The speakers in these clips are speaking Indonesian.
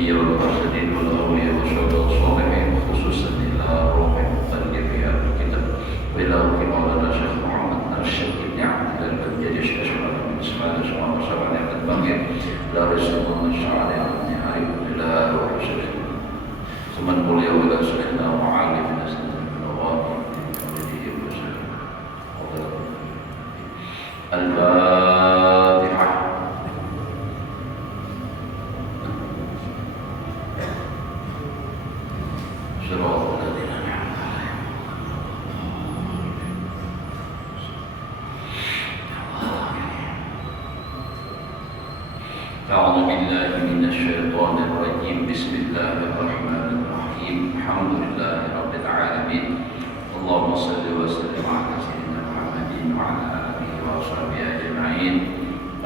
الأنبياء والمرسلين والأولياء والشهداء والصالحين خصوصا إلى روح المبلغ في هذا الكتاب وإلى روح مولانا الشيخ محمد الشيخ بن عبد الله الجليل أشهد من إسماعيل شرع شرع الباقي لا رسول من شرع النهاية إلى روح الشيخ ثم نقول يا ولد شيخنا وعالم الناس الفاتحة. صراط الذين أنعمت عليهم. أعوذ بالله من الشيطان الرجيم. بسم الله الرحمن الرحيم. الحمد لله رب العالمين. اللهم صل وسلم على سيدنا محمد وعلى آله وصحبه أجمعين.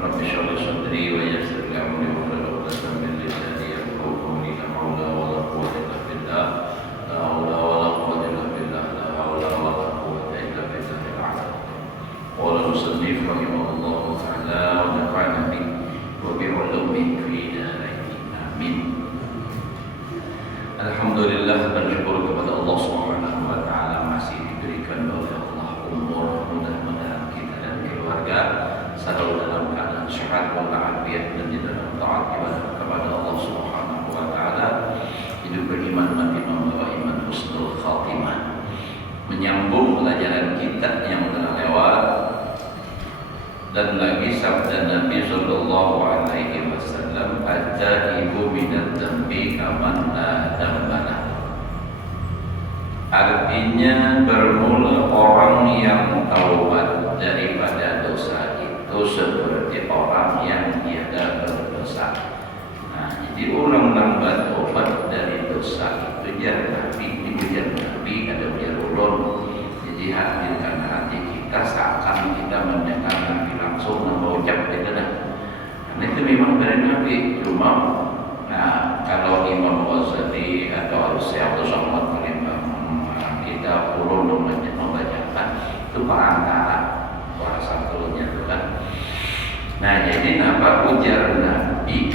رب اشرح لي صدري ويسر لي أمري واحلل عقدة من لساني يفقهوا قولي. لا حول ولا قوة إلا بالله. لا حول ولا قوة إلا بالله. لا حول ولا قوة إلا بالله العلي. قال المصنف رحمه الله تعالى ونفعنا به وبعلومه في دارين آمين. Alhamdulillah, bersyukur kepada Allah Subhanahu wa taala masih diberikan oleh Allah umur, mudah-mudahan kita dan keluarga selalu dalam keadaan sehat walafiat dan di dalam taat kepada Allah Subhanahu wa taala, hidup beriman mati membawa iman husnul khatimah. Menyambung pelajaran kita yang telah lewat dan lagi sabda Nabi sallallahu alaihi wasallam, "At-taibu minadz dzambi kaman la dzamba lahu." Artinya bermula orang yang taubat daripada dosa itu seperti orang yang tiada berdosa. Nah, jadi orang lambat taubat dari dosa itu jar Nabi, dipujar Nabi ada biar ulun. Jadi hadirkan hati kita seakan kita mendengar Nabi langsung mengucap itu dah. Karena itu memang dari Nabi. Cuma, nah kalau Imam Ghazali atau Syekh Abdul Somad kita perlu membacakan itu perantara bahasa turunnya itu kan. Nah jadi apa ujar Nabi,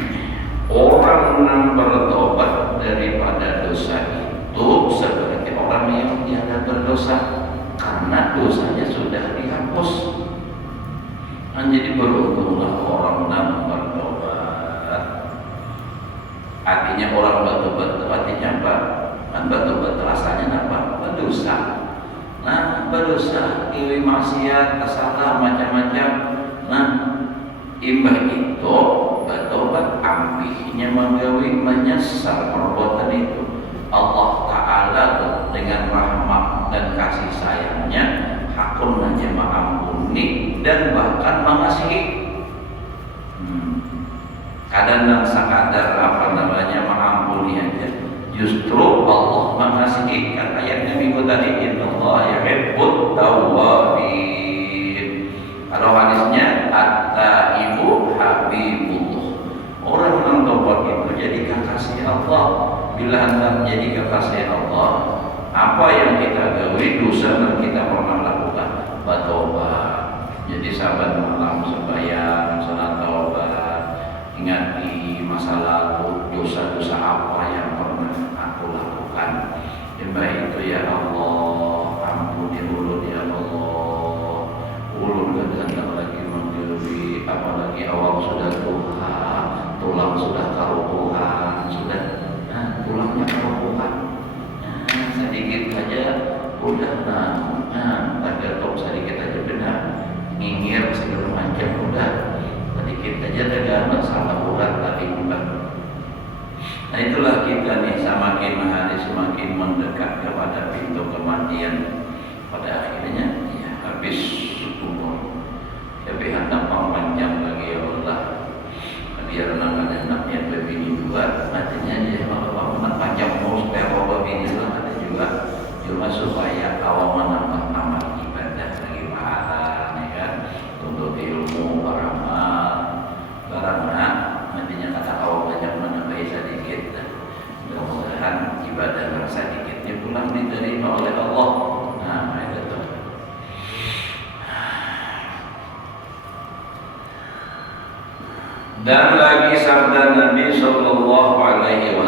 orang yang bertobat daripada dosa itu seperti orang yang tiada berdosa karena dosanya sudah dihapus. Nah, jadi beruntunglah orang yang bertobat. Artinya orang bertobat itu artinya apa? Kan bertobat rasanya apa? Berdosa. Nah, berdosa, iwi maksiat, kesalahan macam-macam. Nah, imbah itu bertobat ambihnya menggawi menyesal perbuatan itu. Allah Ta'ala dengan rahmat dan kasih sayangnya hakun hanya mengampuni dan bahkan mengasihi. Kadang sekadar mengampuni aja, justru Allah mengasihi. Kan ayatnya minggu tadi, innallaha yuhibbut tawwabin. Kalau hadisnya at-taibu habibullah. Orang yang taubat itu jadi kekasih Allah. Bila hendak menjadi kekasih Allah, apa yang kita gawi, dosa yang kita pernah lakukan, bertobat. Jadi sahabat malam sembahyang, salat taubat, ingati masa lalu, dosa-dosa apa yang pernah aku lakukan. Baik itu ya Allah, ampuni ulun ya Allah. Ulun kadang lagi menggawi, apalagi awal sudah tua, tulang sudah karupuhan, sudah tulangnya karupuhan. Sedikit saja udah pada top sedikit aja benar, ngingir segala macam udah sedikit aja tegak salah urat tadi bukan. Nah itulah kita nih, semakin hari semakin mendekat kepada pintu kematian. Pada akhirnya ya habis umur. Tapi hendak panjang lagi ya Allah. Biar anak-anaknya berbini juga, artinya dia kalau nak panjang umur supaya bawa bini lah ada juga. Cuma supaya awal menambah amal ibadah lagi pahala, ya kan? Untuk ilmu beramal, nantinya kata awal banyak menambah sedikit. Mudah-mudahan ibadah sedikitnya pulang diterima oleh Allah. Nah, itu tuh. Dan lagi sabda Nabi sallallahu alaihi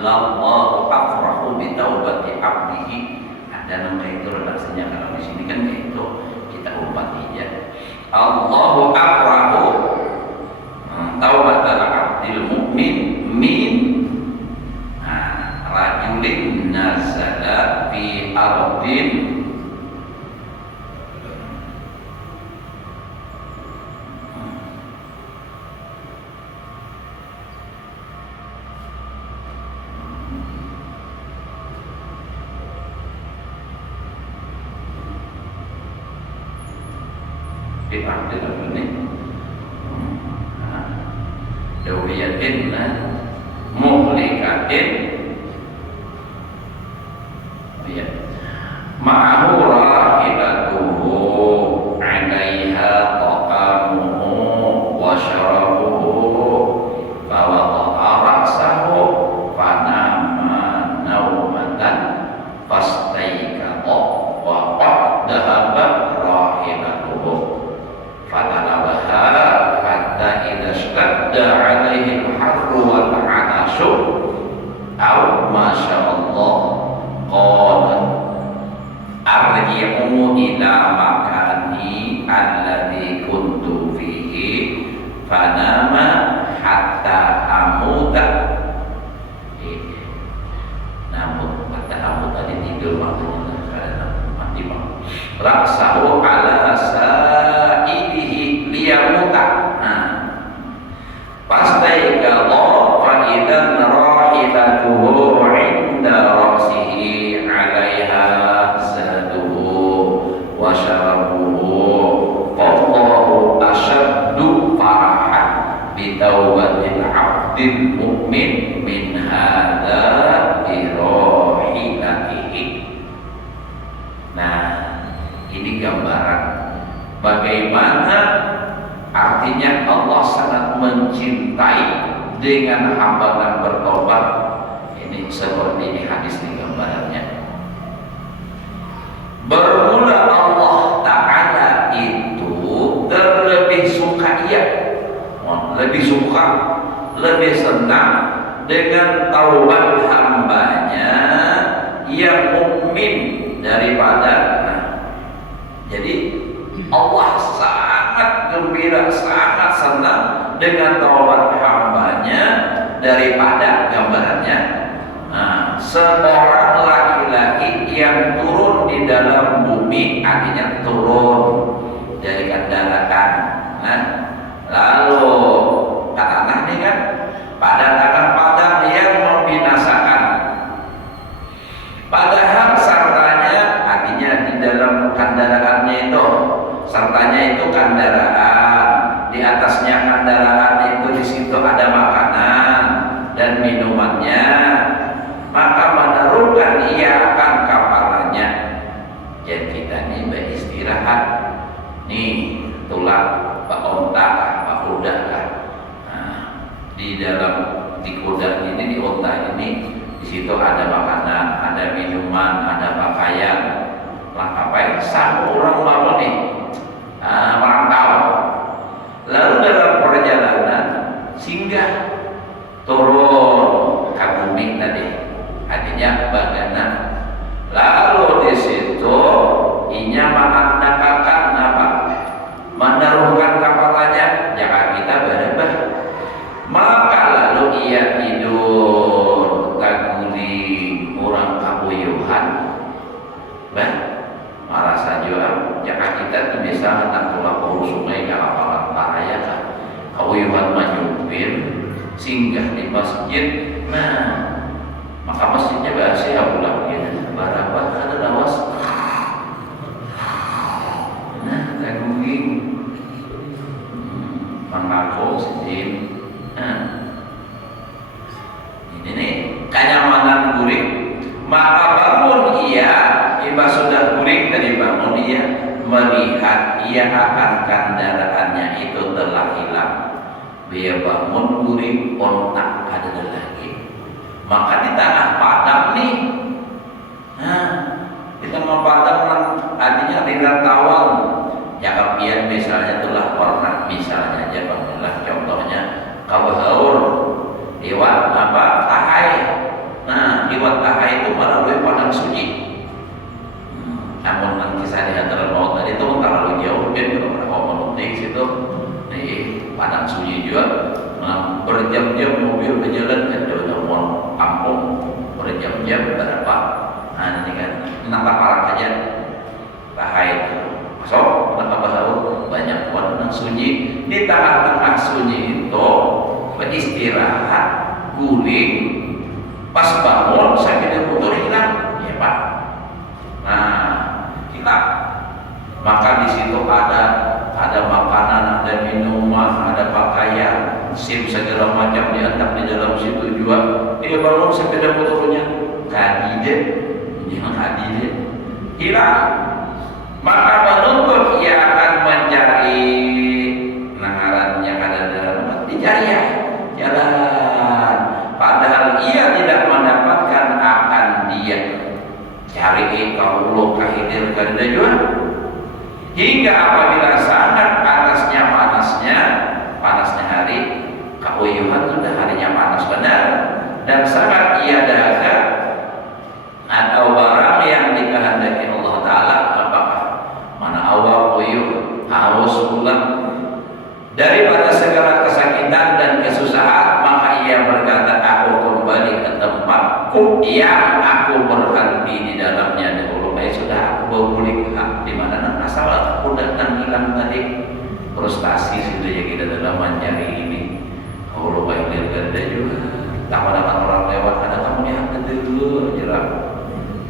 lallahu afrahu bi taubati abdihi. Ada nama itu redaksinya kalau di sini kan kayak itu kita umpat aja. Allahu afrahu taubatal abdil mu'min min rajulin nazala fi ardin fi ardin apa ini? Dawiyatin muhlikatin ya ma'ahu rahilatuhu 'alaiha taqamuhu wa syarabuhu fa wada'a ra'sahu fanama naumatan fastayqadha wa qad dhahaba rahilatuhu fatanabaha hatta idza ishtadda 'alaihi al-harru wal 'atashu aw masyaallah qala arji'u ila makani alladhi kuntu fihi fanama hatta amuta. Namun hatta amuta di tidur waktunya karena mati bang raksahu ala sa'idihi liyamuta. Fastaykadha fa idzan rahilatuhu 'inda ra'sihi 'alaiha zaduhu wa syarabuhu wallahu asyaddu farahan bi taubatil 'abdil mu'min min hadza bi rahilatihi. Nah, ini gambaran bagaimana artinya Allah sangat mencintai dengan hamba yang bertobat. Ini seperti ini hadis ini gambarannya. Bermula Allah Ta'ala itu terlebih suka lebih suka, lebih senang dengan taubat hambanya yang mukmin daripada jadi Allah sangat gembira, sangat senang dengan taubat hambanya daripada gambarannya seorang laki-laki yang turun di dalam bumi, artinya turun dari kendaraan. Lalu katakanlah ini kan pada tanah padang yang membinasakan, padahal sartanya artinya di dalam kendaraannya itu, sartanya itu kendaraan, di atasnya kendaraan itu di situ ada makanan dan minumannya, maka menaruhkan ia akan kapalannya. Jadi kita ini beristirahat nih, tulang pak onta pak kuda lah. Di dalam di kuda ini, di onta ini, di situ ada makanan, ada minuman, ada pakaian. Lah apa sang orang apa nih merantau. Lalu dalam perjalanan singgah turun ke bumi tadi, artinya bagana. Lalu di situ inya mengandalkan apa? Menaruhkan kapalannya, jangan kita berubah. Maka lalu ia tidur taguli orang kabuyuhan, marah saja. Jangan kita tuh bisa hendak pulang ke sungai ke apalan paraya kan. Kabuyuhan menyupir singgah di masjid. Maka masjidnya bahasa ya pulang gitu. Barabat ada lawas. Taguli mengaku sedih. Ini nih kenyamanan guring. Maka bangun ia, iba sudah guring dari bangun ia melihat ia akan kendaraannya itu telah hilang. Dia bangun guring ontak ada lagi. Maka di tanah padang nih, di tengah padang artinya di rantauan. Jakapian misalnya telah pernah misalnya aja bangunlah contohnya kawahaur lewat apa tahai padang sunyi juga. Nah, berjam-jam mobil berjalan kan udah mau kampung berjam-jam berapa? Nah ini kan nampak parah aja bahaya itu. Masuk kenapa bahaya? Banyak orang sunyi di tengah-tengah sunyi itu beristirahat, guling, pas bangun sepeda motor hilang, ya Pak. Nah hilang. Maka di situ ada makanan, ada minuman, ada pakaian, SIM segala macam diantar di dalam situ juga. Dia bangun sepeda motornya kadide, jangan kadide, hilang. Maka menuntut ia akan mencari nangarannya kada dalam dicari ya jalan. Padahal ia tidak mendapatkan akan dia cari kaulo kahidir kada juga. Hingga apabila sangat panasnya hari, keuyuhan sudah harinya panas benar, dan sangat ia dahaga atau barang yang dikehendaki Allah Ta'ala, apakah mana awal uyuh harus pulang daripada segala kesakitan dan kesusahan, maka ia berkata, aku kembali ke tempatku yang aku berhenti di dalamnya dahulu. Sudah aku bawa pulih di mana asal aku datang hilang tadi frustasi sudah ya kita dalam mencari ini. Allah baik ada juga tak dapat orang lewat ada kamu yang dulu jerak.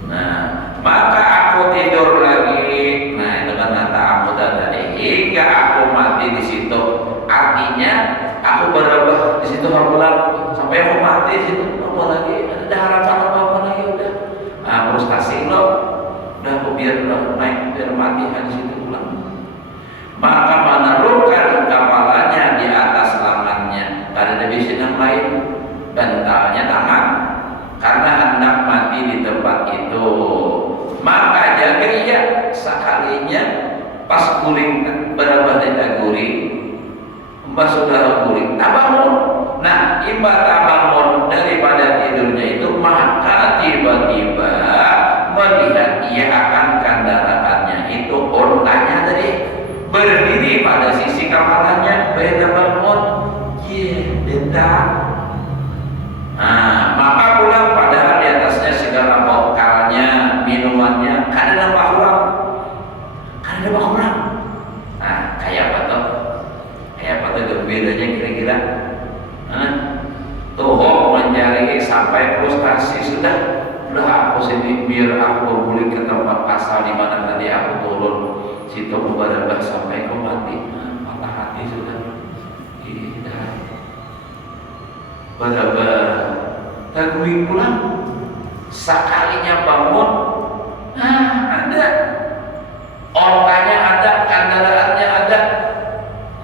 Nah maka aku tidur lagi. Nah itu kan kata aku tadi hingga aku mati di situ. Artinya aku berubah di situ pulang sampai aku mati di situ. Apa lagi ada harapan apa lagi udah. Nah frustasi loh. Udah aku biar naik biar mati di situ pulang. Maka menaruhkan kepalanya di atas lengannya. Karena ada bisi yang lain bantalnya tangan karena hendak mati di tempat itu. Maka jaga ia sekalinya pas guling berabah tidak guling, mbak saudara guling tak bangun. Nah imba tak bangun daripada tidurnya itu, maka tiba-tiba melihat ia akan kendaraannya itu ontanya tadi berdiri pada sisi kepalanya. Beda bangun dendam. Nah maka pulang padahal di atasnya segala bekalnya, minumannya kan ada kurang. Nah kayak apa tuh gembiranya kira-kira. Tuh mencari sampai frustasi sudah aku sini biar aku boleh ke tempat asal di mana tadi aku turun situ mubarabah sampai kau mati. Patah hati sudah. Tidak. Barabah tagui pulang. Sekalinya bangun, ada ontanya ada, kendaraannya ada.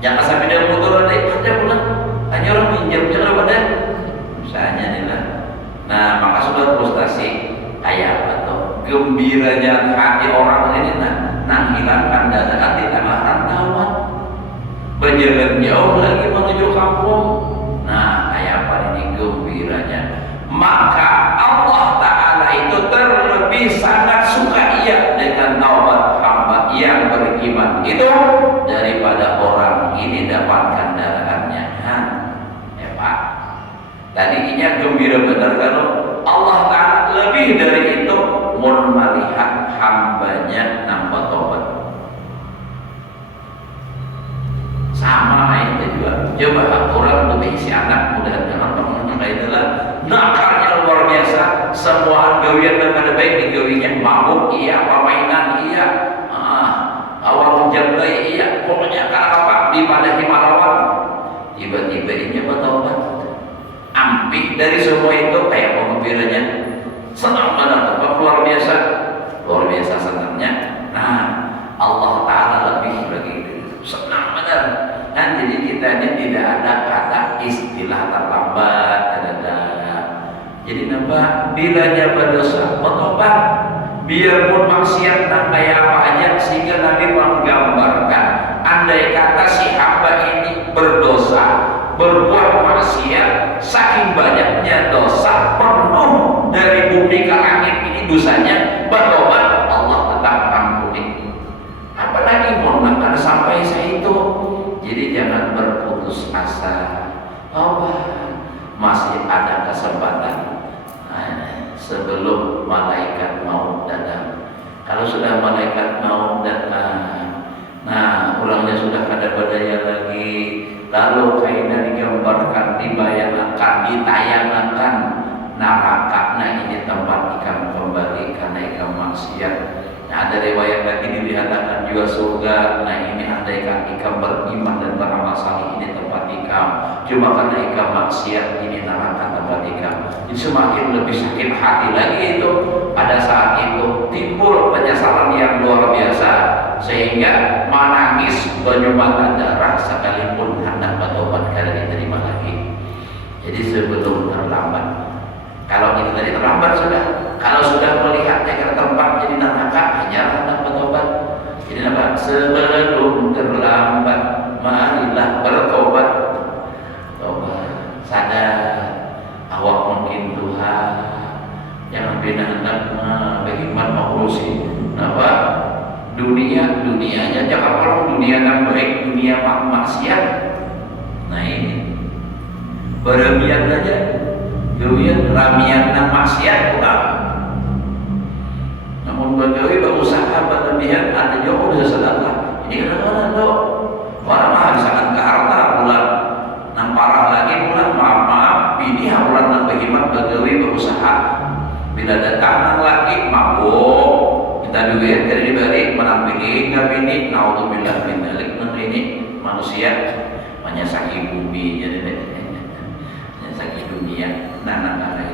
Jangan sampai dia motor ada pulang. Hanya orang pinjamnya lah pada. Misalnya nih lah. Nah maka sudah frustasi kayak apa tuh gembiranya hati orang ini nang hilangkan data di tengah rantauan berjalan jauh lagi menuju kampung. Nah kayak apa ini gembiranya. Maka Allah Ta'ala itu terlebih sangat suka ia dengan taubat hamba yang beriman itu daripada orang ini dapat kendaraannya. Pak tadinya gembira benar kalau Allah Ta'ala lebih dari itu melihat hambanya nambah tobat. Sama itu juga. Coba orang lebih si anak mudah jangan teman-teman kayak itulah nakarnya luar biasa. Semua gawian yang ada baik digawinya mabuk iya, permainan iya, awal menjablai iya, pokoknya apa di pada himalawan. Tiba-tiba ini bertobat. Ampik dari semua itu kayak penggembiranya senang banget, luar biasa senangnya. Nah Allah Ta'ala lebih lagi senang benar. Dan jadi kita ini tidak ada kata istilah terlambat, ada. Jadi nambah bilanya berdosa bertobat, biarpun maksiat dan kayak apa aja, sehingga Nabi menggambarkan andai kata si hamba ini berdosa berbuat maksiat saking banyaknya dosa penuh dari bumi ke langit ini dosanya bertobat Allah tetap ampuni. Apalagi mohon karena sampai saya itu jadi jangan berputus berputus asa, masih ada kesempatan sebelum malaikat maut datang. Kalau sudah malaikat maut datang, nah orangnya sudah ada berdaya lagi, lalu kainnya digambarkan, dibayangkan, ditayangkan neraka. Nah ini tempat ikan kembali karena ikan maksiat. Nah, ada riwayat lagi dilihatkan juga surga. Nah ini andaikan ikam beriman dan beramal saleh, ini tempat ikam. Cuma karena ikam maksiat, ini neraka tempat ikam. Jadi semakin lebih sakit hati lagi itu. Pada saat itu timbul penyesalan yang luar biasa, sehingga menangis bernyumbatan darah sekalipun hendak bertobat karena diterima lagi. Jadi sebelum terlambat. Kalau itu tadi terlambat sudah. Kalau sudah melihatnya ke tempat jadi neraka, hanya hendak bertobat. Jadi apa? Sebelum terlambat, marilah bertobat. Tobat, sadar awak mungkin Tuhan, jangan hendak bagaimana mengurusi apa dunianya, jangan orang dunia yang baik, dunia maksiat. Nah ini berlebihan saja. Kemudian ramian dan maksiat bukan. Namun bagawi berusaha berlebihan ada jauh dari sedekah. Ini kenapa lo? Orang mah misalkan ke harta bulan, nang parah lagi bulan maaf ini bulan nang berhemat bagawi berusaha. Bila datang nang lagi mabuk, kita duit dari diberi menampili ngabini, naudzubillah min dzalik. Ini manusia menyesaki bumi jadi menyesaki dunia. Nah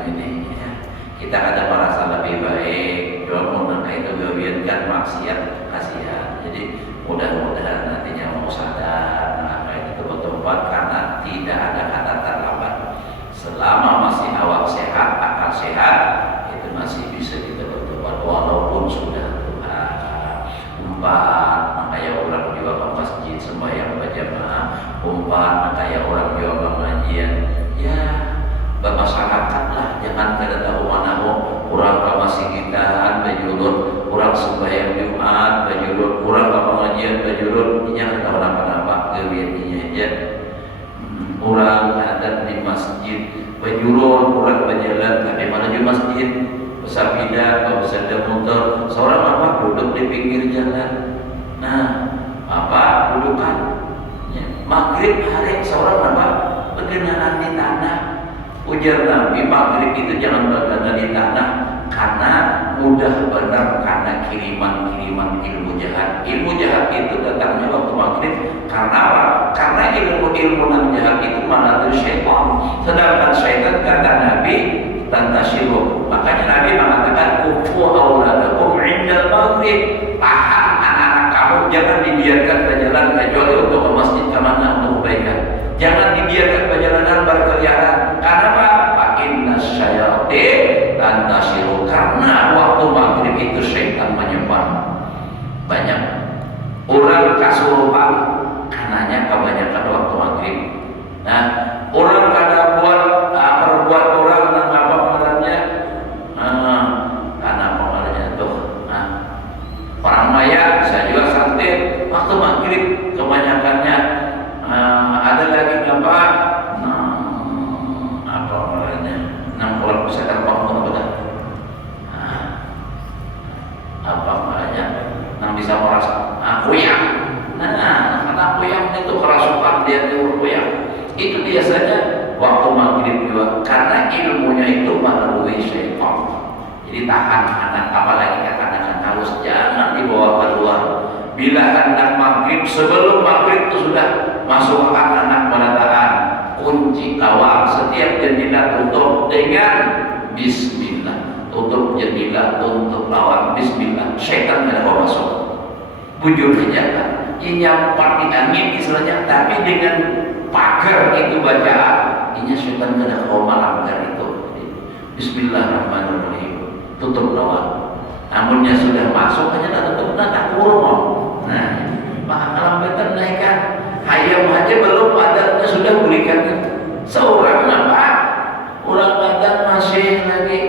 ini ya. Kita ada merasa lebih baik, doa mengenai kegawian maksiat kasihan. Jadi mudah-mudahan nantinya mau sadar, itu bertobat karena tidak ada kata terlambat. Selama masih awak sehat, akal sehat, itu masih bisa kita bertobat walaupun sudah tua. Makanya orang juga ke masjid sembahyang berjamaah, makanya orang juga pengajian. Ya bermasyarakatlah, jangan kada tahu mana orang ke masjidan bajulur, orang sembahyang Jumat bajulur, orang ke pengajian bajulur, jangan tahu apa-apa kewiatinya aja. Orang ada di masjid bajulur, orang berjalan tapi mana di masjid besar bidah, besar motor, seorang apa duduk di pinggir jalan. Nah apa dudukan maghrib hari seorang apa berkenaan di tanah. Ujar Nabi, maghrib itu jangan berada di tanah karena mudah benar karena kiriman ilmu jahat. Ilmu jahat itu datangnya waktu maghrib. Karena apa? Karena ilmu yang jahat itu mana dari syaitan. Sedangkan syaitan kata Nabi tantashiru. Makanya Nabi mengatakan kufu auladakum indal maghrib. Tahan anak-anak kamu, jangan dibiarkan berjalan kecuali untuk ke masjid kemana untuk kebaikan. Jangan dibiarkan perjalanan berkeliaran. Karena apa? Inna syayatin tantasiru. Karena waktu maghrib itu syaitan menyebar. Banyak orang kasurupan karenanya kebanyakan waktu maghrib. Nah, orang kada perbuat orang dan apa pengarannya? Karena pengarannya tuh. Orang maya saya juga santai waktu maghrib kebanyakannya. Ada lagi apa? Apa namanya? Orang bisa terbang benar. Apa namanya? Yang bisa merasa kuyang. Nah, karena kuyang itu kerasukan dia kuyang. Itu biasanya waktu maghrib juga. Karena ilmunya itu melalui syaitan. Jadi tahan anak, apalagi anak-anak halus jangan dibawa keluar. Bila hendak maghrib, sebelum maghrib itu sudah masuk anak penataan, kunci lawang, setiap jendela tutup dengan bismillah. Tutup jendela, tutup lawang, bismillah. Syaitan tidak mau masuk. Bujur aja kan? Ini nyampak di angin istilahnya, tapi dengan pagar itu bacaan, ini syaitan tidak mau melanggar itu. Bismillahirrahmanirrahim. Tutup lawang. Namunnya sudah masuk aja tak tutup, tak kurung. Nah, maka kelambatan naikkan. Hayam aja belum adatnya sudah berikan itu. Seorang apa? Orang adat masih lagi.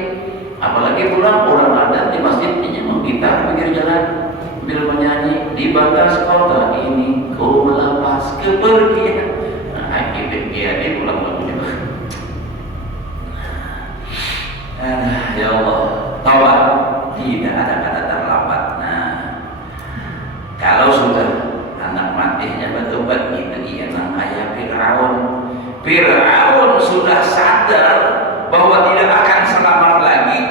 Apalagi pulang orang adat di masjid ini menggitar pinggir jalan sambil menyanyi di batas kota ini ku melepas kepergian. Nah, dia pulang lagu juga. Ya Allah, taubat tidak ada kata terlambat. Nah, kalau sudah anak matinya betul-betul itu dia namanya Fir'aun. Fir'aun sudah sadar bahwa tidak akan selamat lagi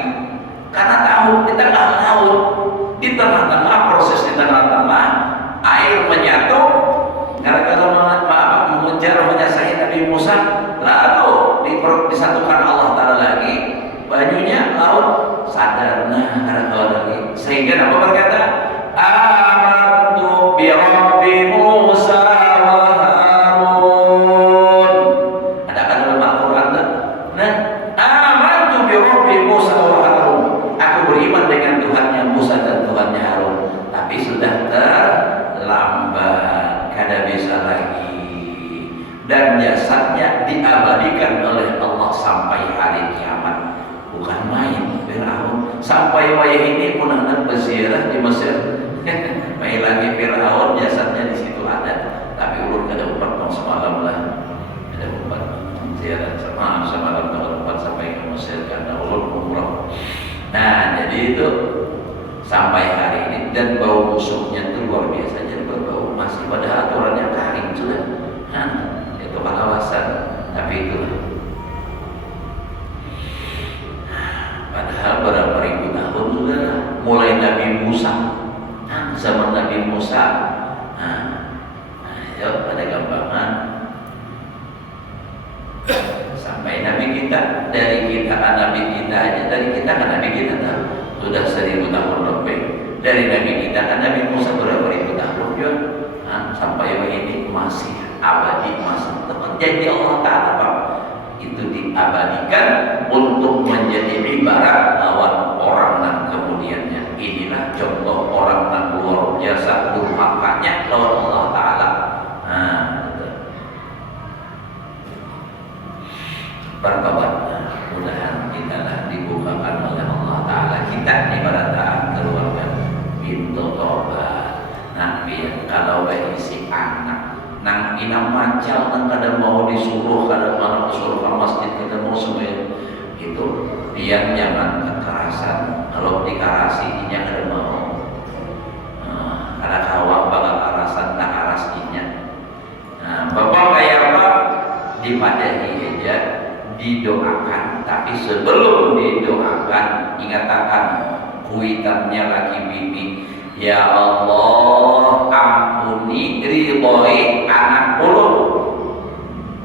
karena tahu di tengah laut, di tengah-tengah proses, di tengah-tengah air menyatu gara-gara mengejar menyasahi Nabi Musa, lalu disatukan Allah Ta'ala lagi bajunya laut, sadar gara-gara lagi sehingga apa berkata amantu bi rabbi Musa wa Harun. Ada kan dalam Al-Quran nah, amantu bi rabbi Musa wa Harun, aku beriman dengan Tuhannya Musa dan Tuhannya Harun, tapi sudah terlambat, kada bisa lagi, dan jasadnya diabadikan oleh Allah sampai hari kiamat. Bukan main Fir'aun sampai wayah ini pun anak berziarah di Mesir. Main lagi Fir'aun jasadnya di situ ada, tapi ulun kada umpat semalam lah, ada umpat ziarah semalam tahun 4 sampai ke Mesir karena ulun umrah. Nah jadi itu sampai hari ini, dan bau busuknya itu luar biasa, jadi berbau masih pada aturannya kering sudah. Nah itu pengawasan, tapi itulah. Padahal berapa ribu tahun sudah mulai Nabi Musa, zaman Nabi Musa, pada gampangan sampai Nabi kita, dari kita kan Nabi kita aja, dari kita kan Nabi kita sudah 1000 tahun lebih, dari Nabi kita kan Nabi Musa berapa ribu tahun juga, sampai ini masih abadi, masih tetap. Jadi Allah Ta'ala itu diabadikan untuk menjadi ibarat lawan orang dan kemudiannya. Inilah contoh orang yang luar biasa durhakanya lawan Allah Ta'ala. Bertobat, mudahan kita dibukakan oleh Allah Ta'ala. Kita ibarat keluarga pintu tobat. Nanti kalau berisi anak nang inam macal nang kada mau disuruh, kada mau disuruh ke masjid, kada mau sembahyang, itu dia nyaman kekerasan. Kalau dikarasi dia kada mau, kada kawak bakal karasan tak karasinya. Bapak kayak apa dipadahi aja, didoakan, tapi sebelum didoakan ingatakan kuitannya lagi bibi. Ya Allah, ampuni ridhoi anak ulun.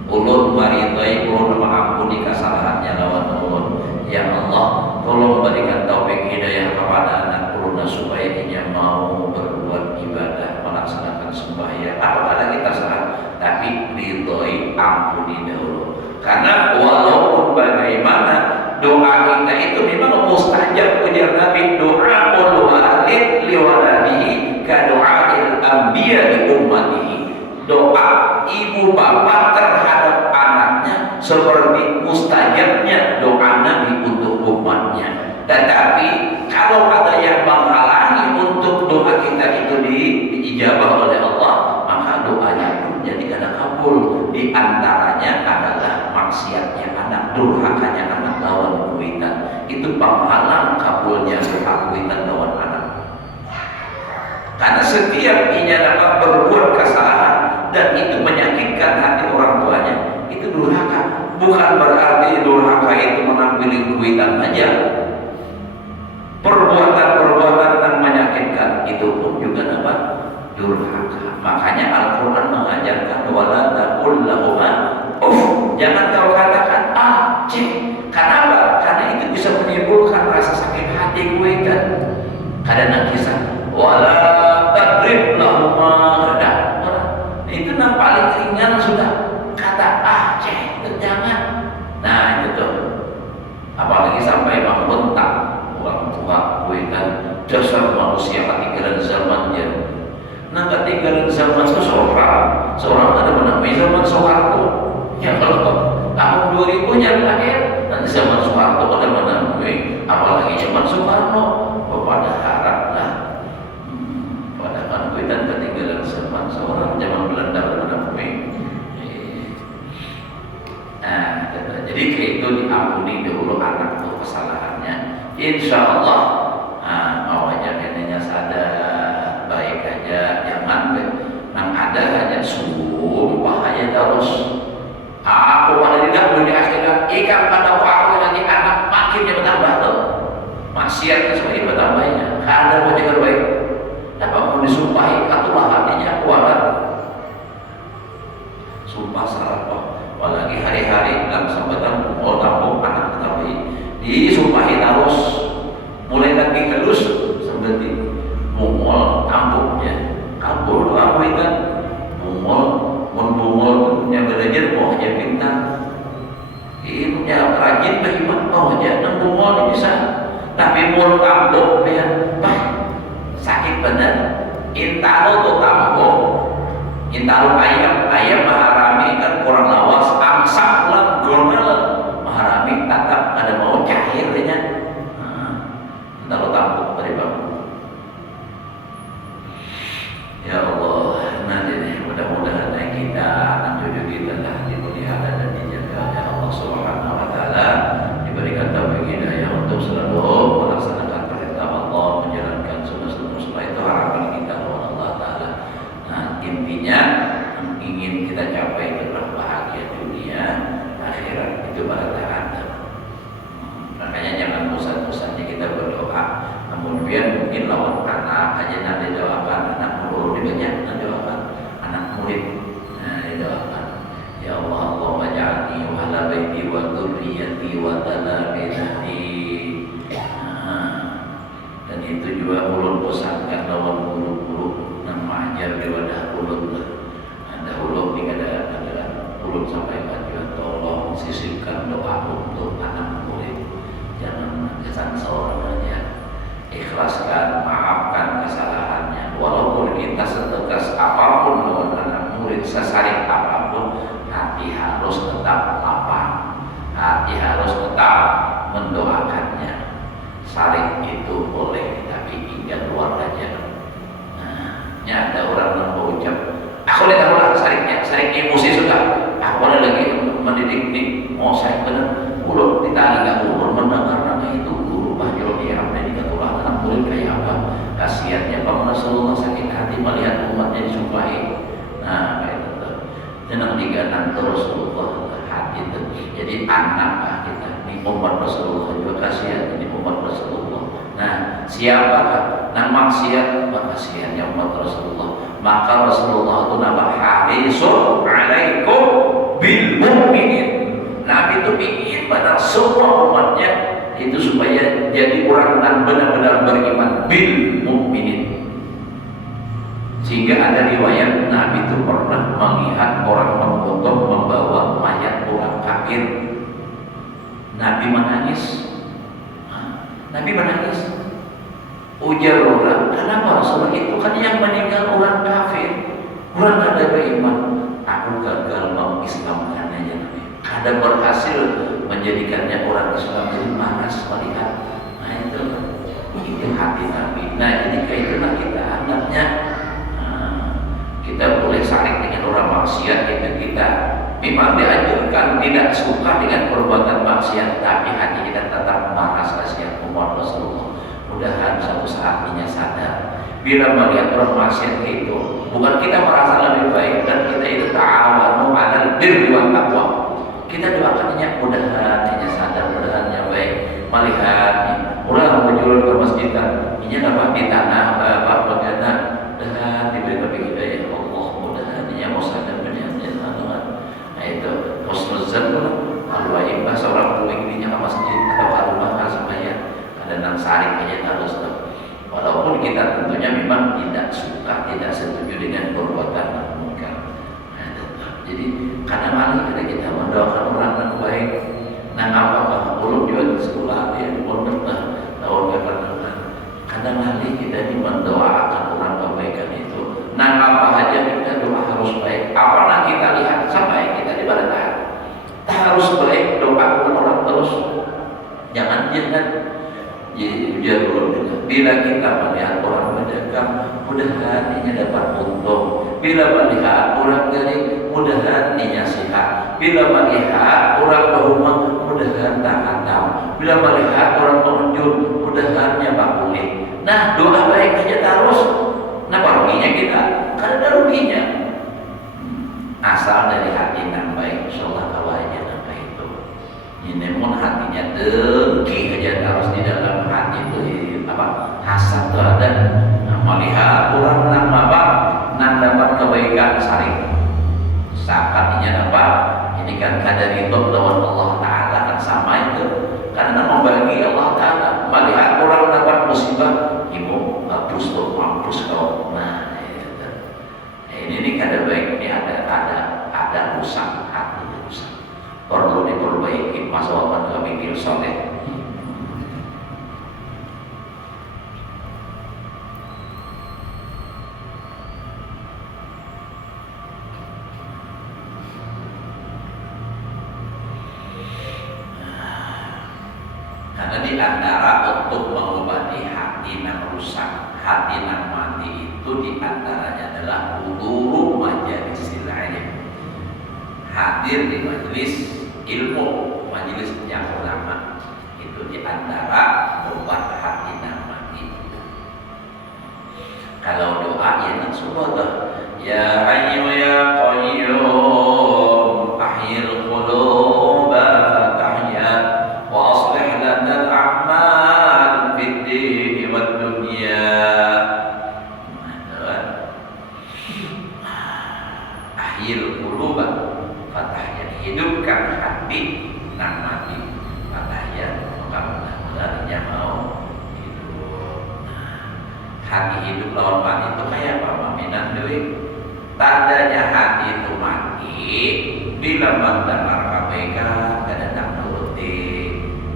Ulun maridhoi ulun, mengampuni kesalahannya lawan ulun. Ya Allah, tolong berikan taufik hidayah kepada anak ulun supaya ia mau berbuat ibadah, melaksanakan sembahyang. Apalagi terserah, tapi ridhoi, ampuni dahulu. Karena walaupun bagaimana doa kita itu memang mustajab, ujar Nabi, doa walid liwaladihi ka doa'il anbiya li ummatihi. Doa ibu bapak terhadap anaknya seperti mustajabnya doa Nabi untuk umatnya. Tetapi kalau ada yang menghalangi untuk doa kita itu diijabah oleh Allah, maka doanya pun jadi kada kabul. Di antaranya adalah maksiatnya anak, durhakanya anak lawan kuitan. Itu penghalang kabulnya doa kuitan lawan anak. Karena setiap inya dapat berbuat kesalahan dan itu menyakitkan hati orang tuanya, itu durhaka. Bukan berarti durhaka itu mengambil kuitan aja. Perbuatan-perbuatan yang menyakitkan itu pun juga dapat durhaka. Makanya Al-Quran mengajarkan wala taqul lahuma uff, jangan kau katakan cik. Kenapa? Karena itu bisa menimbulkan rasa sakit hati kuitan. Kadang kisah wala tadrib lahuma kada. Itu yang paling ringan sudah, kata cek itu jangan. Nah itu tuh, apalagi sampai membentak orang tua kuitan, dasar manusia ketinggalan zaman dia. Nah ketinggalan zaman itu seorang ada menamai zaman Soeharto. Ya kalau tahun 2000 nya lahir, nanti zaman Soeharto ada menamai, apalagi zaman Soekarno. Pada harap lah, pada kan kuitan ketinggalan zaman seorang zaman Belanda ada menamai. itu diampuni dahulu anak itu kesalahannya, insya Allah mau aja neneknya sadar baik aja, jangan nang ada hanya sumpah aja terus aku pada tidak boleh akhirat ikan pada waktu lagi anak makinnya bertambah tuh maksiatnya sebagai bertambahnya ada mau jaga baik dapat mau disumpahi atau hatinya kuat sumpah syarat apalagi hari-hari dalam sambatan mau tampung anak tetapi disumpahi terus mulai lagi halus seperti bungol tampungnya kabur apa itu bungol punya belajar mau aja pintar ilmunya rajin berhemat mau aja dan bungol bisa tapi mau tampung ya sakit bener intalo tuh tampung intalo ayam maharami kan kurang lawas amsak pulang gormel maharami tetap ada mau cairnya intalo tampung dari bang ya Allah nanti nih mudah-mudahan kita anak cucu kita lah dipelihara dan dijaga oleh Allah Subhanahu wa taala diberikan taufik hidayah untuk selalu melaksanakan perintah Allah menjalankan sunnah-sunnah itu harapan kita kepada Allah taala. Nah intinya ingin kita capai adalah bahagia dunia akhirat itu pada taala. Makanya jangan bosan-bosannya kita berdoa. Kemudian mungkin lawan anak aja nanti doakan anak murid banyak nanti doakan anak murid doakan ya Allah Allahumma ja'alni wa ala baiti wa dzurriyyati wa talamizati dan itu juga ulun bosankan lawan guru-guru nama ajar di wadah ulun dahulu ada ulun sampai baju tolong sisipkan doa untuk anak murid jangan kesan seorang aja ikhlaskan, maafkan kesalahannya walaupun kita setegas apapun lawan anak murid sesaring apapun hati harus tetap lapang hati harus tetap mendoakannya saring itu boleh tapi hingga luar aja nah ada orang yang berucap aku lihat orang saring emosi sudah aku ada lagi mendidik nih mau saya benar ulun ditanya gak ulun mendengar nama itu guru bahjol dia anak murid kayak apa kasihannya Pak Rasulullah sakit hati melihat umatnya disumpahi nah kayak itu jangan diganang terus Rasulullah hati itu jadi anak kita ini umat Rasulullah juga kasihan ini umat Rasulullah nah siapakah nah maksiat kasihannya umat Rasulullah maka Rasulullah itu nama harisun alaikum bil mu'minin Nabi itu ingin pada semua umatnya itu supaya jadi orang yang benar-benar beriman bil mukminin sehingga ada riwayat Nabi itu pernah melihat orang memotong membawa mayat orang kafir Nabi menangis ujar orang kenapa Rasulullah itu kan yang meninggal orang kafir orang ada beriman aku gagal mengislamkan aja Nabi ada berhasil menjadikannya orang Islam jadi malas melihat nah itu hati Nabi nah jadi kayak itulah kita anaknya kita boleh saling dengan orang maksiat itu kita memang dianjurkan tidak suka dengan perbuatan maksiat tapi hati kita tetap malas kasihan umat Rasulullah mudahan suatu saat dia sadar bila melihat orang maksiat itu bukan kita merasa lebih baik dan kita itu ta'awanu 'alal birri wat taqwa kita doakannya mudahan dia sadar mudahan yang baik melihat orang menjual ke masjid ini dapat di tanah bagaimana dan diberi bagi hidayah Allah mudahan dia mau sadar benar nah itu husnuzan al-waib seorang tuwing ini ke masjid atau rumah supaya ada nang saring aja harus walaupun kita tentunya memang tidak suka tidak setuju dengan perbuatan munkar jadi kadang-kadang kita mendoakan orang yang baik nah apakah ulun juga di sekolah dia di pondok tahun kadang-kadang kadang-kadang kita mendoakan orang kebaikan itu nah apa aja kita doa harus baik apalagi kita lihat sampai kita di badan kita harus baik doakan orang terus jangan dia belum dengar bila kita melihat orang berdagang mudahan dia dapat untung bila melihat orang gering mudahan dia sehat bila melihat orang berumah mudahan mudah-mudahan tak khatam. Bila melihat orang pengunjung, mudah-mudahannya bakulih. Nah, doa baik aja terus. Nah, ruginya kita? Karena ada ruginya. Asal dari hati yang baik, insyaallah kalau aja apa itu. Ini pun hatinya dengki aja terus di dalam hati itu apa? Hasad itu ada. Nah, melihat orang nama apa? Nak dapat kebaikan saling. Sahabatnya dapat. Ini kan kadar itu lawan Allah Taala kan sama itu. Karena membagi Allah Taala. Melihat orang dapat musibah, ibu mampus tuh, mampus kau. Nah, ini kadar baik ini ada rusak hati rusak. Perlu diperbaiki masalah pada mikir soleh. Karena di antara untuk mengobati hati yang rusak, hati yang mati itu di antaranya adalah huduru majalisil ilm. Hadir di majelis ilmu, majelis yang ulama. Itu di antara obat hati yang mati. Kalau doa ya subhanallah. Ya Hayyu ya Qayyum ahyil quluba fatahya wa aslih lana al-a'mal fid din wad dunya. Ahyil quluba fatahya, hidupkan hati nang mati. Fatahya maka mudah-mudahan dia mau hidup. Hati hidup lawan mati itu kayak apa? Maminan deui. Tandanya hati itu mati bila mendengar KPK kada tak nuruti.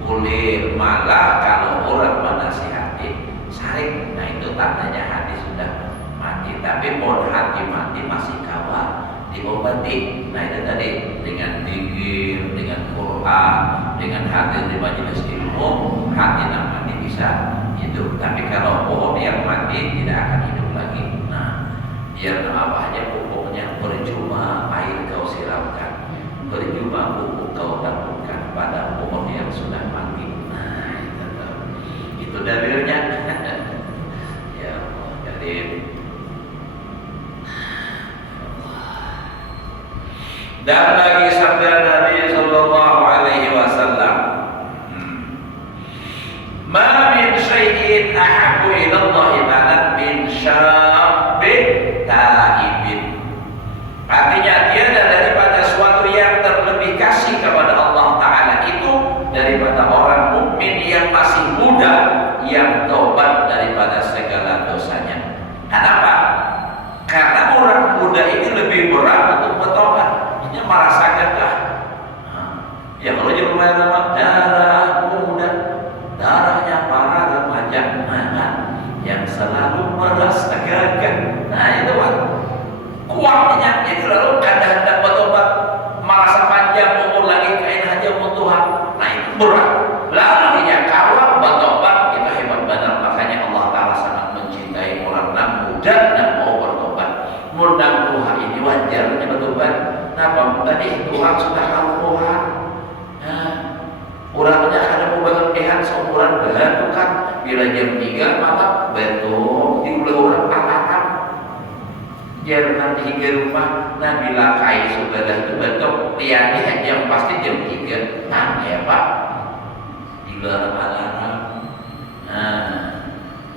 Boleh malah kalau orang menasihati saring. Nah itu tandanya hati sudah mati. Tapi pun hati mati masih kawal diobati. Nah itu tadi dengan zikir, dengan Quran, dengan hadir di majelis ilmu, hati yang mati bisa hidup. Tapi kalau pohon yang mati tidak akan hidup lagi. Nah, biar apa aja pupuknya, percuma air kau siramkan, percuma pupuk kau taburkan pada pohon yang sudah mati. Nah itu dalilnya. Ya Allah, jadi dan lagi sabda Nabi sallallahu alaihi wasallam, "Ma min syai'in ahabbu ila Allah ta'ala min syabbin taibin." Artinya tiada daripada suatu yang terlebih kasih kepada Allah Taala itu daripada orang mukmin yang masih muda yang taubat daripada segala dosanya. Kenapa? Karena orang muda ini lebih berat untuk bertobat. Merasakan ya kalau di rumah darah muda, darahnya para remaja, yang selalu merasakan. Nah itu kan kuatnya itu lalu kadang-kadang bertobat, merasa panjang umur lagi kain aja umur Tuhan. Nah itu berat. Lalu dia kawal bertobat, kita hebat benar. Makanya Allah Taala sangat mencintai orang yang muda dan mau bertobat. Mudah Tuhan ini wajarnya bertobat. Kenapa? Tadi Tuhan sudah tahu Tuhan. Nah, orangnya ada mau berlebihan seumuran betul kan. Bila jam 3 malam betul diulang orang apa-apa. Jangan hingga rumah. Nah bila kai sudah itu betul lihatnya yang pasti jam 3. Nah ya Pak, dilarang alarm. Nah,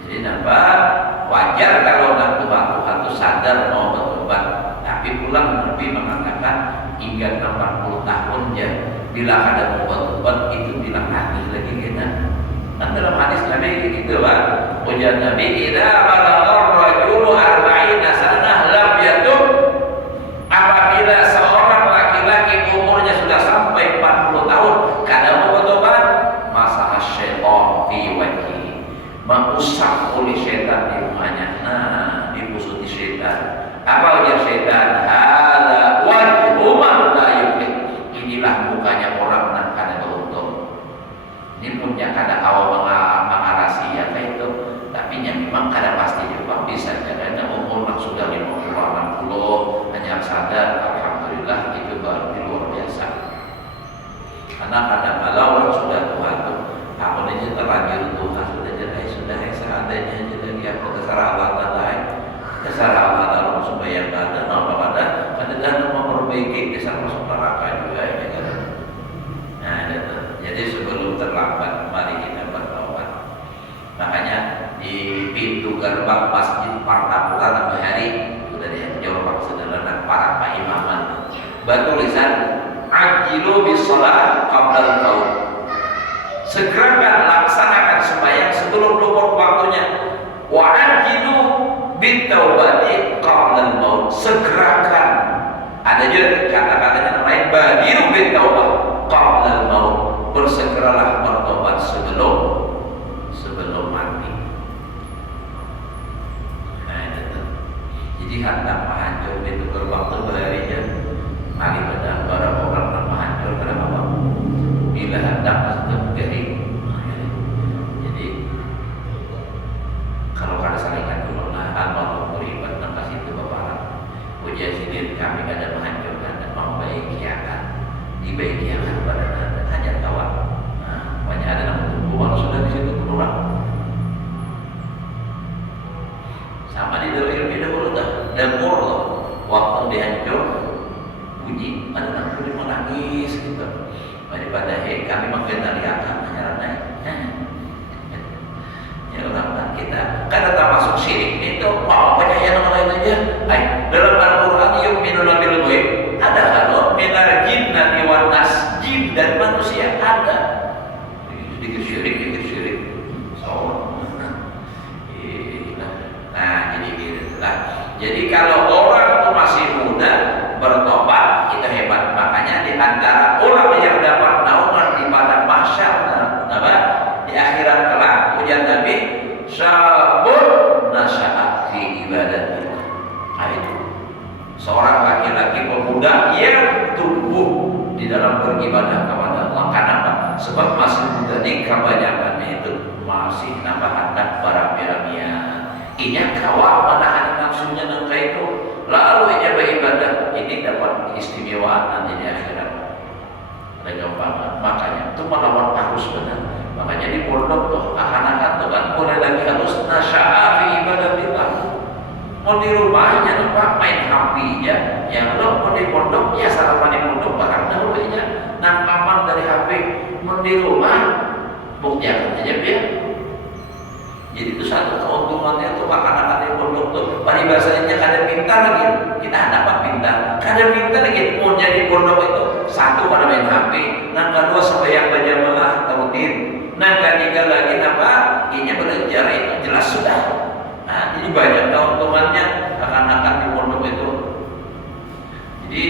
jadi nampak wajar kalau nanti Tuhan itu sadar mau bertobat. Tapi pulang Nabi mengatakan hingga 80 tahun ya, bila ada obat-obat itu bilang hati lagi kita. Kan dalam hadis Nabi gitu Pak. Ujar Nabi, "Idza balagha ar-rajulu 40 sanah lam yatub." Apabila seorang laki-laki umurnya sudah sampai 40 tahun kada mau bertobat, masa syaitan fi wajhi. Mengusap oleh setan di rumahnya. Nah, dipusuti setan. Apa ujar setan? Hada wajhu man la yuflih. Inilah mukanya orang yang kada beruntung. Ini punya kada awal mengarasi apa itu. Tapi yang memang kada pasti juga bisa jadi umur yang sudah 50 60 hanya sadar alhamdulillah itu baru luar biasa. Karena kadang kalau orang batu lisan ajilu bis shalah qabla al-maut. Segerakan laksanakan sembahyang sebelum luput waktunya. Wa ajilu bit taubati qabla al-maut. Segerakan. Ada juga kata-katanya lain, badiru bit taubah qabla al-maut. Bersegeralah bertobat sebelum mati. Nah, itu. Jadi hendak hancur itu berwaktu berharinya. Mari pada para orang yang hancur kenapa Pak? Bila hendak tetap kering. Jadi kalau kada salingan dulu nah Allah beribadah tentang situ Bapak. Puja sendiri kami kada menghancurkan dan membahagiakan. Dibahagiakan pada hanya kawan. Nah, banyak ada nama tunggu kalau sudah di situ kurang. Sama di dalam ilmu dahulu dah. Dapur loh. Waktu dihancur bunyi ada anak boleh menangis gitu daripada kami mengendalikan hanya ya orang kita kan tak masuk syirik itu mau percaya nama lain aja. Dalam Al-Quran yu'minuna bil ghaib ada kalau minar jinnati wan nas, jin dan manusia ada. Dikir syirik so nah jadi gitu lah. Jadi kalau orang itu masih muda bertobat itu hebat. Makanya di antara ulama yang dapat naungan di pada mahsyar di akhirat kelak ujian Nabi syabun nasya'a fi ibadatillah. Nah itu seorang laki-laki pemuda yang tumbuh di dalam beribadah kepada Allah. Kenapa? Sebab masih muda nih kebanyakannya itu masih nambah anak berapi-apian. Ini kawal menahan nafsunya nangka itu lalu ia beribadah. Ini dapat keistimewaan nanti di akhirat. Ada banget. Makanya itu melawan arus benar. Makanya di pondok tuh akan-akan tuh kan mulai lagi harus nasya'a fi ibadatillah. Mau di rumahnya nampak main HP ya. Yang lo mau di pondok ya sarapan di pondok barang dahulunya nang aman dari HP. Mau di rumah bukti akan aja ya. Jadi itu satu keuntungannya tuh anak-anak di pondok tuh paribasanya kada pintar lagi. Kita dapat pintar. Kada pintar lagi mau jadi pondok itu satu pada main HP, nang kedua sembahyang berjamaah tauhid, nang ketiga lagi apa? Ini belajar itu jelas sudah. Nah, jadi banyak keuntungannya akan-akan di pondok itu. Jadi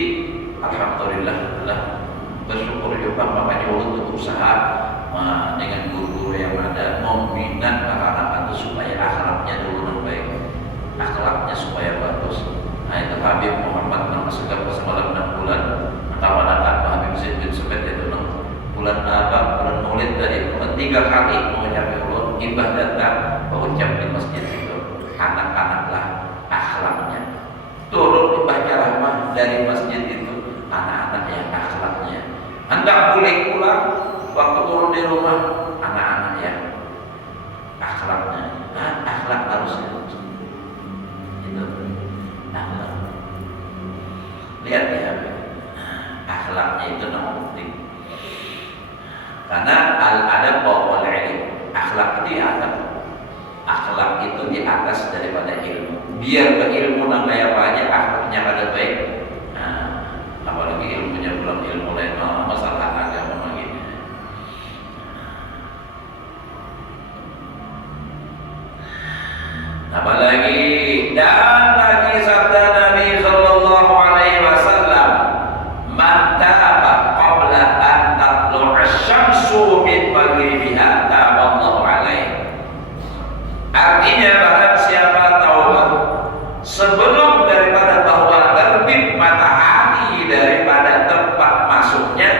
alhamdulillah bersyukur juga makanya untuk usaha dengan guru-guru yang ada membina anak-anak itu supaya akhlaknya dulu baik, akhlaknya supaya bagus. Nah itu Habib Muhammad nama segala semalam 6 bulan kawan anak Habib Zaid bin Subait itu 6 bulan bulan Maulid tadi 3 kali mengucapkan Allah ibah datang mengucap di masjid itu anak-anaklah akhlaknya turun dibaca rahmah dari masjid itu anak-anak yang akhlaknya hendak pulang waktu turun di rumah anak-anak yang akhlaknya akhlak harusnya itu akhlak lihat ya akhlaknya itu nomor penting karena al-adab wal ilm akhlak itu di atas akhlak itu di atas daripada ilmu biar berilmu nang kayak apa aja akhlaknya kada baik apalagi ilmunya belum ilmu lain masalah agama begini. Apalagi dan lagi sabda Nabi sallallahu alaihi wasallam man taba qabla an tatlu'a asy-syamsu min maghribiha taballahu alaihi. Artinya barang siapa taubat sebelum daripada bahwa terbit matahari daripada tempat masuknya,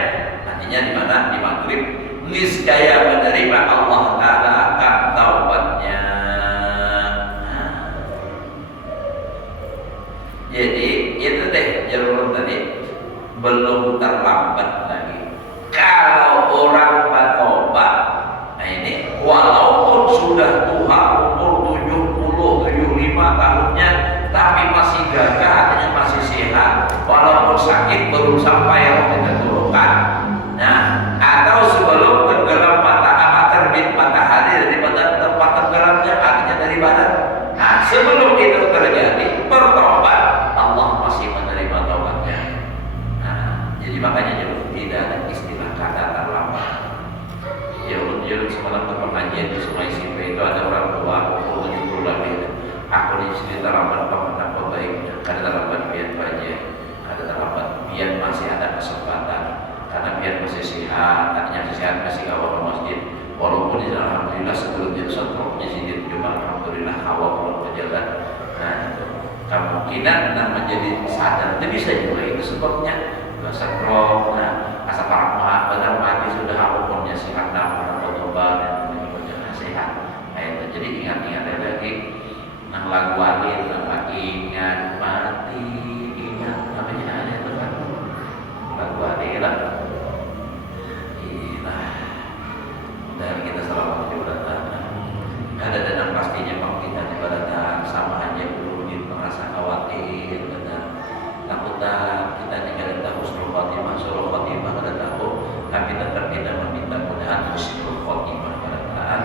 artinya di mana? Di maghrib, niscaya menerima Allah Ta'ala akan taubatnya. Jadi itu deh jalur tadi belum terlambat lagi. Kalau orang bertobat, nah ini walaupun sudah tua umur 70, 75 tahunnya, tapi masih gagah, artinya masih sehat, walaupun sakit belum sampai yang kita turunkan. Nah, atau sebelum tenggelam terbit matahari daripada tempat tenggelamnya, artinya dari badan. Nah, sebelum itu terjadi bertobat, Allah masih menerima taubatnya. Nah, kesempatan karena biar masih sehat, artinya sehat masih awal masjid. Walaupun di alhamdulillah sebelumnya setruk di sini cuma alhamdulillah awal pulang berjalan. Nah itu kemungkinan menjadi sadar itu bisa juga itu sebabnya setruk. Nah asal para benar mati sudah apunnya sehat nama obat dan berjalan sehat. Nah itu jadi ingat-ingat lagi. Nah lagu Adil nama ingat mati ingat namanya ada itu kan lagu Adil lah. Dan kita selalu ibadah. Ada dan pastinya kalau kita ibadah sama aja dulu merasa khawatir dan takut kita tidak tahu husnul khotimah, surul khotimah kita tahu, tapi tetap kita meminta mudahan husnul khotimah pada taat.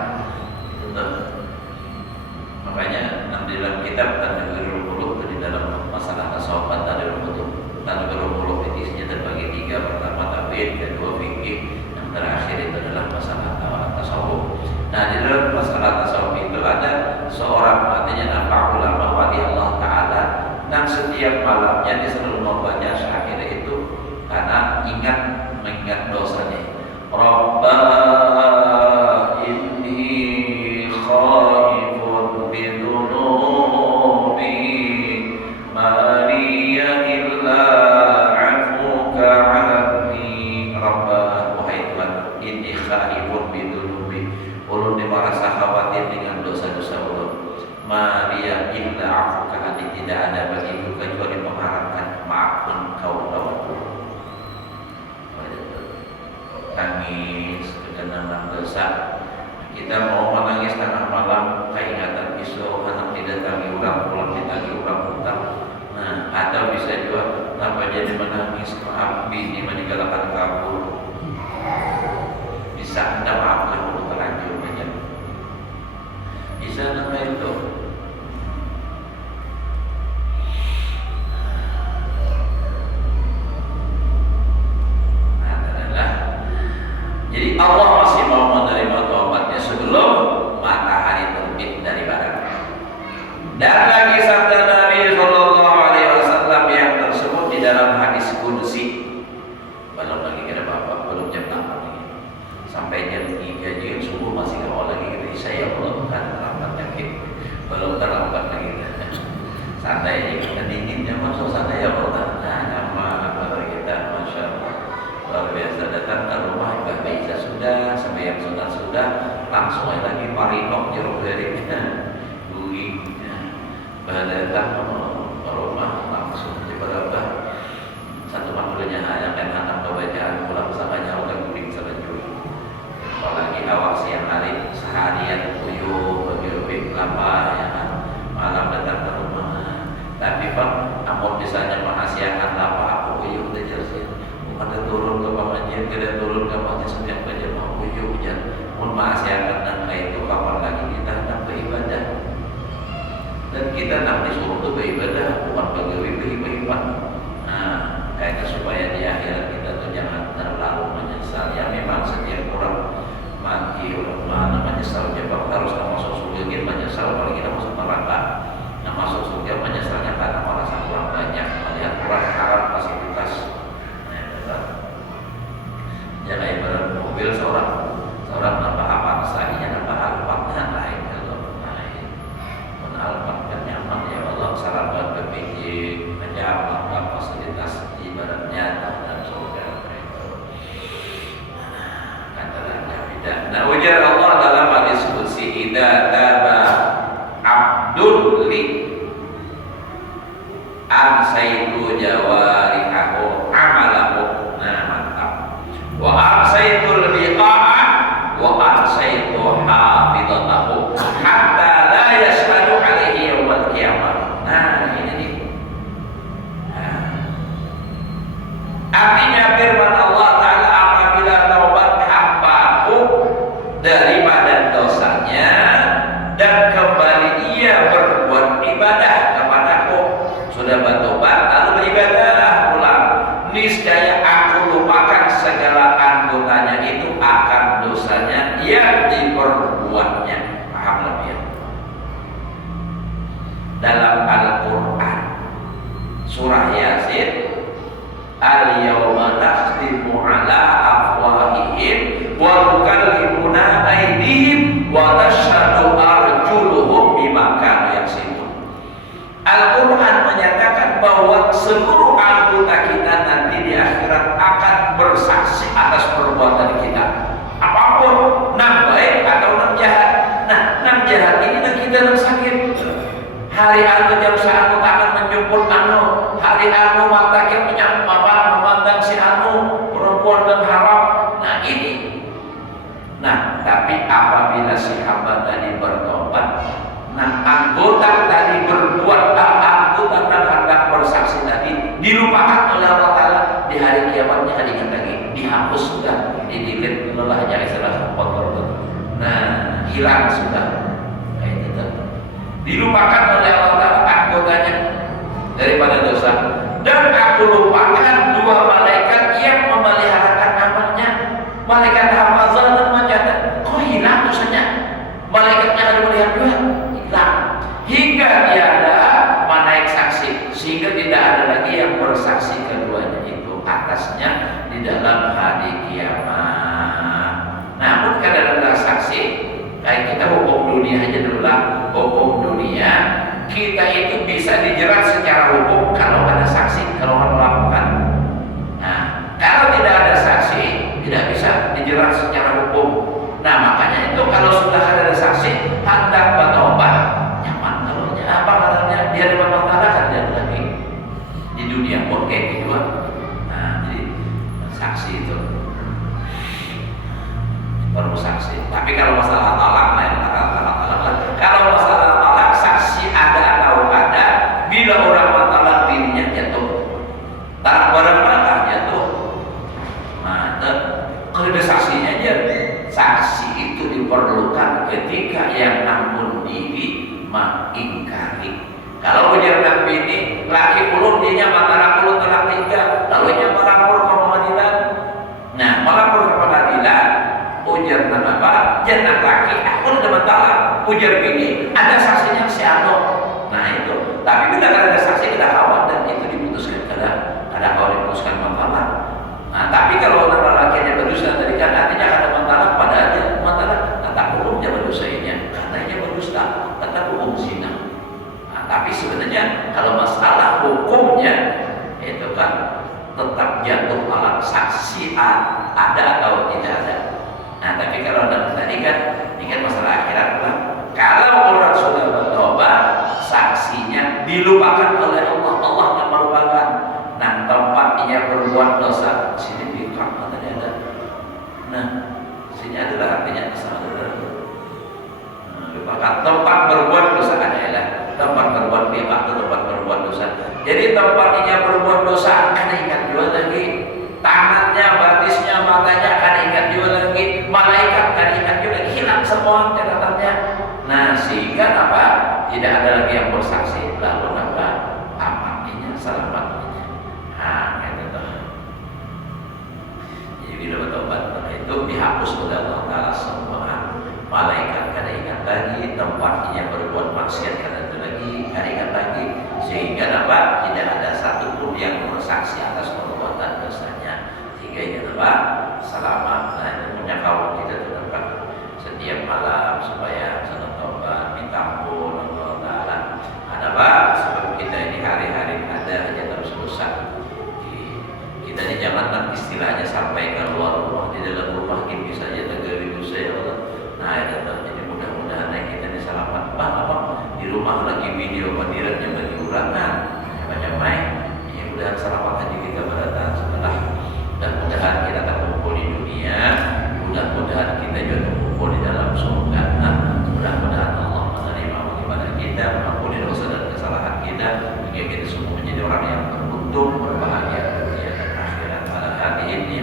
Makanya di dalam kitab Tadbirul Qulub di dalam masalah tasawuf Tadbirul Qulub itu isinya terbagi tiga. Pertama tauhid, kedua fikih, yang terakhir itu adalah masalah tasawuf. Nah di dalam masalah tasawuf itu ada seorang artinya nampak ulama wali Allah Ta'ala dan setiap malamnya dia selalu membaca syair itu karena mengingat dosanya. Rabbah inni khaifun bidunubi mariya illa afuka anni. Rabbah, wahai Tuhan, inni khaifun bidunubi, ulun merasa khawatir dengan dosa-dosa ulun. Maria illa afuka anni, tidak ada bagiku kecuali mengharapkan maaf Engkau lawanku. Tangis karena dosa. Kita mau menangis tengah malam keingatan besok anak didatangi orang pulang ditagi orang utang. Nah atau bisa juga tanpa jadi menangis maaf bini meninggalkan kabur. Bisa anda maafkan untuk terlanjur aja. Bisa nama itu. Jadi Allah masih mau menerima taubatnya sebelum matahari terbit dari barat. Dan lagi sabda Nabi Sallallahu Alaihi Wasallam yang tersebut di dalam hadis Qudsi. Belum lagi kira bapak, belum jam 8 lagi. Sampai jam 3 jam subuh masih awal lagi. Jadi saya belum terlambat lagi. Belum terlambat lagi. Santai kita dinginnya masuk santai ya Allah. Nah, nama kita Masya Allah. Luar biasa datang ke rumah Mbak Bisa sudah, sampai yang sudah langsung lagi marinok jeruk dari bui. Datang ke rumah langsung diberapa satu makhluknya yang kan anak bacaan pulang samanya udah guling selesai. Apalagi awak siang hari seharian uyuh bagi lama ya malam datang ke rumah. Tapi Pak, amun misalnya menasihatkan apa aku uyuh udah jelas. Ada turun ke pengajian, kita turun ke masjid setiap kerja mau hujan. Mun maksiat dan itu kapan lagi kita hendak beribadah. Dan kita hendak disuruh tuh beribadah, bukan pegawai beribadah. Nah, kayaknya supaya di akhirat kita tuh jangan terlalu menyesal. Ya memang setiap orang mati mana menyesal jawab harus masuk surga kita menyesal kalau kita masuk neraka. Nah masuk surga menyesalnya karena merasa kurang banyak, melihat kurang haram fasilitas. Jangan ibarat mobil seorang nambah Avanza, nambah Alphard lain kalau lain. Pun Alphard kan nyaman ya Allah, sarapan kepingin menjamak fasilitas ibaratnya dan surga itu. Kata-kata beda. Nah ujar Allah dalam hadis qudsi idza taba abdul li ansaitu jawarihahu amalahu. Nah mantap. Wa arsaitul biqa'a wa arsaitu hafidatahu hatta la yashhadu alaihi yawmal qiyamah. Nah ini nih. Artinya firman Allah Ta'ala, apabila taubat hambaku daripada dosanya dan kembali ia berbuat ibadah kepadaku, sudah bertobat lalu beribadah pulang, niscaya aku lupakan segala anggotanya itu akan dosanya yang diperbuatnya. Paham lebih ya? Dalam Al-Quran surah Yasin al-yawma nakhtimu ala afwahihim wa tukallimuna aydihim wa tashhadu arjuluhum bima kanu yaksibun. Al-Quran menyatakan bahwa seluruh anggota kita nanti di akhirat akan bersaksi atas perbuatan kita, apapun, nam baik atau nam jahat. Nah, nam jahat ini dan kita nam sakit. Hari anu jam anu tangan menjemput anu, hari anu mata kita memandang si anu perempuan dan haram. Nah ini. Nah, tapi apabila si hamba tadi bertobat, nah anggota tadi berbuat anggota dan hendak bersaksi tadi dilupakan oleh Allah Taala di hari kiamatnya, diingat lagi, dihapus sudah, didilit lelahnya istilah kotor. Nah, hilang sudah. Dilupakan oleh Allah Ta'ala anggotanya daripada dosa. Dan aku lupakan dua malaikat yang memeliharakan amalnya, malaikat hafazah dan mencatat. Kok hilang dosanya? Malaikatnya ada melihat dua, hilang hingga tiada naik saksi, sehingga tidak ada lagi yang bersaksi keduanya itu atasnya di dalam hari kiamat. Namun kadang ada saksi, kayak kita hukum dunia aja dulu lah. Hukum dunia kita itu bisa dijerat secara hukum kalau ada saksi, kalau melakukan. Nah, kalau tidak ada saksi tidak bisa dijerat secara hukum. Nah, makanya itu kalau sudah ada saksi hendak bertobat, nyaman kalau apa namanya dia dapat mengatakan dia lagi di dunia pun kayak gitu. Nah, jadi saksi itu baru saksi. Tapi kalau masalah talak lain, kalau masalah talak saksi ada atau ada, bila orang talak dirinya jatuh, talak barang mana jatuh, maka kalau ada saksinya aja. Saksi itu diperlukan ketika yang ampun diri mengingkari. Kalau ujar Nabi ini laki ulun dia mata ulun talak 3, lalu dia melapor ke pengadilan. Nah, melapor ke pengadilan, ujar apa? Jangan laki aku udah masalah. Ujar ini ada saksinya si Ano. Nah itu. Tapi bila ada saksi tidak kawan dan itu diputuskan ada kawan diputuskan masalah. Nah tapi kalau orang lakinya berdosa tadi kan artinya ada masalah pada aja masalah. Kata hukumnya berdosanya karena dia berdusta. Kata hukum zina. Nah tapi sebenarnya kalau masalah hukumnya itu kan tetap jatuh alat saksi ada atau tidak ada. Nah tapi kalau tadi kan ini kan masalah akhirat lah. Kalau orang sudah bertobat, saksinya dilupakan oleh Allah. Allah yang melupakan. Nah tempatnya berbuat dosa sini di kamar tadi ada. Nah sini adalah artinya kesalahan. Lupakan tempat berbuat dosa adalah tempat berbuat bid'ah atau tempat berbuat dosa. Jadi tempatnya berbuat dosa akan ingat juga lagi. Tangannya, batisnya, matanya akan ingat juga lagi. Malaikat akan ingat juga lagi. Hilang semua catatannya. Nah sehingga apa? Tidak ada lagi yang bersaksi. Lalu apa? Amannya, selamatnya. Nah itu. Jadi bila bertobat itu dihapus oleh Allah Taala semua. Malaikat kada ingat lagi, tempatnya berbuat maksiat kada ada lagi, kada ingat lagi. Sehingga apa? Tidak ada satupun yang bersaksi atas perbuatan dosanya. Sehingga ini apa? Selamat. Nah itu menyakau kita tetap setiap malam supaya senang tobat, minta ampun Allah Taala. Kenapa? Sebab kita ini hari-hari ada aja terus dosa. Kita ini jangan istilahnya sampai keluar rumah, di dalam rumah kita bisa aja terjadi dosa ya Allah. Nah itu jadi mudah-mudahan kita ini selamat. Apa di rumah lagi video badirannya bagi ulangan banyak main. Ya mudah selamat aja kita berada setelah. Mudah-mudahan kita terkumpul di dunia. Mudah-mudahan kita juga terkumpul di dalam surga. Mudah-mudahan Allah menerima ibadah kita, mengampuni dosa dan kesalahan kita, hingga kita semua menjadi orang yang beruntung, berbahagia dunia dan akhirat. Pada hari ini,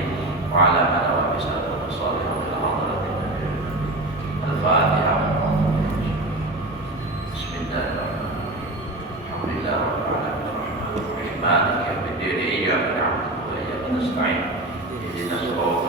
wa'ala ala wa bisalatu wassalamu ala hadratin Al-Fatihah. Bismillahirrahmanirrahim. Alhamdulillah rabbil alamin. Maliki yaumiddin. Iyyaka na'budu wa iyyaka nasta'in. Ihdinas siratal